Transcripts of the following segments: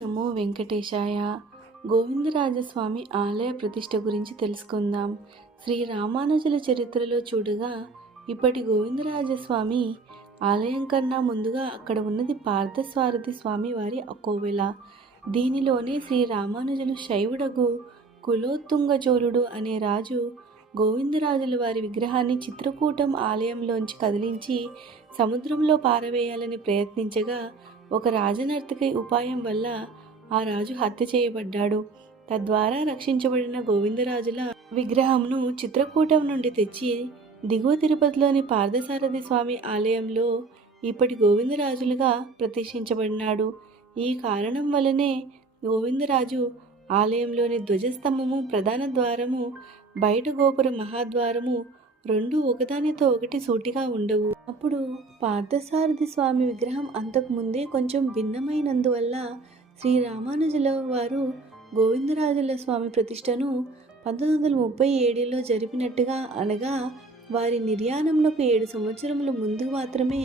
నమో వెంకటేశాయ. గోవిందరాజస్వామి ఆలయ ప్రతిష్ఠ గురించి తెలుసుకుందాం. శ్రీ రామానుజుల చరిత్రలో చూడగా ఇప్పటి గోవిందరాజస్వామి ఆలయం కన్నా ముందుగా అక్కడ ఉన్నది పార్థసారథి స్వామి వారి కోవెల. దీనిలోనే శ్రీ రామానుజులు శైవుడగు కులోత్తుంగచోళుడు అనే రాజు గోవిందరాజుల వారి విగ్రహాన్ని చిత్రకూటం ఆలయంలోంచి కదిలించి సముద్రంలో పారవేయాలని ప్రయత్నించగా ఒక రాజనర్తకి ఉపాయం వల్ల ఆ రాజు హత్య చేయబడ్డాడు. తద్వారా రక్షించబడిన గోవిందరాజుల విగ్రహంను చిత్రకూటం నుండి తెచ్చి దిగువ తిరుపతిలోని పార్థసారథి స్వామి ఆలయంలో ఇప్పటి గోవిందరాజులుగా ప్రతిష్ఠించబడినాడు. ఈ కారణం వల్లనే గోవిందరాజు ఆలయంలోని ధ్వజస్తంభము, ప్రధాన ద్వారము, బయట గోపుర మహాద్వారము రెండు ఒకదానితో ఒకటి సూటిగా ఉండవు. అప్పుడు పార్థసారథి స్వామి విగ్రహం అంతకు ముందే కొంచెం భిన్నమైనందువల్ల శ్రీ రామానుజుల వారు గోవిందరాజుల స్వామి ప్రతిష్టను 1937లో జరిపినట్టుగా, అనగా వారి నిర్యాణంకు 7 సంవత్సరముల ముందు మాత్రమే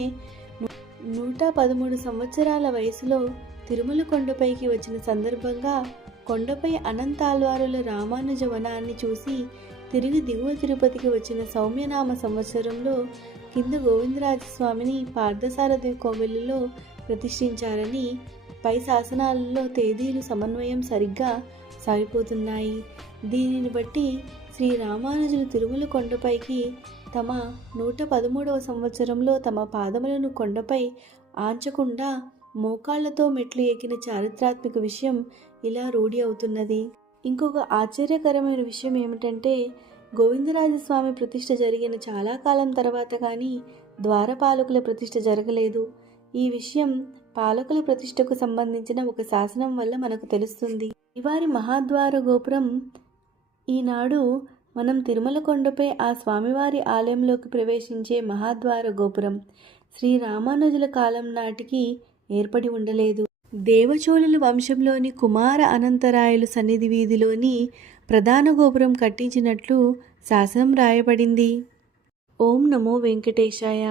113 సంవత్సరాల వయసులో తిరుమల కొండపైకి వచ్చిన సందర్భంగా కొండపై అనంతాళ్వారుల రామానుజ వనాన్ని చూసి తిరిగి దిగువ తిరుపతికి వచ్చిన సౌమ్యనామ సంవత్సరంలో కింద గోవిందరాజస్వామిని పార్థసారథి కోవెలలో ప్రతిష్ఠించారని పై శాసనాలలో తేదీలు సమన్వయం సరిగ్గా సాగిపోతున్నాయి. దీనిని బట్టి శ్రీ రామానుజులు తిరుమల కొండపైకి తమ 113వ సంవత్సరంలో తమ పాదములను కొండపై ఆంచకుండా మోకాళ్లతో మెట్లు ఎక్కిన చారిత్రాత్మక విషయం ఇలా రూఢి అవుతున్నది. ఇంకొక ఆశ్చర్యకరమైన విషయం ఏమిటంటే, గోవిందరాజస్వామి ప్రతిష్ఠ జరిగిన చాలా కాలం తర్వాత కానీ ద్వారపాలకుల ప్రతిష్ఠ జరగలేదు. ఈ విషయం పాలకుల ప్రతిష్ఠకు సంబంధించిన ఒక శాసనం వల్ల మనకు తెలుస్తుంది. శ్రీవారి మహాద్వార గోపురం ఈనాడు మనం తిరుమల కొండపై ఆ స్వామివారి ఆలయంలోకి ప్రవేశించే మహాద్వార గోపురం శ్రీ రామానుజుల కాలం నాటికి ఏర్పడి ఉండలేదు. దేవచోళుల వంశంలోని కుమార అనంతరాయలు సన్నిధి వీధిలోని ప్రధాన గోపురం కట్టించినట్లు శాసనం రాయబడింది. ఓం నమో వెంకటేశాయ.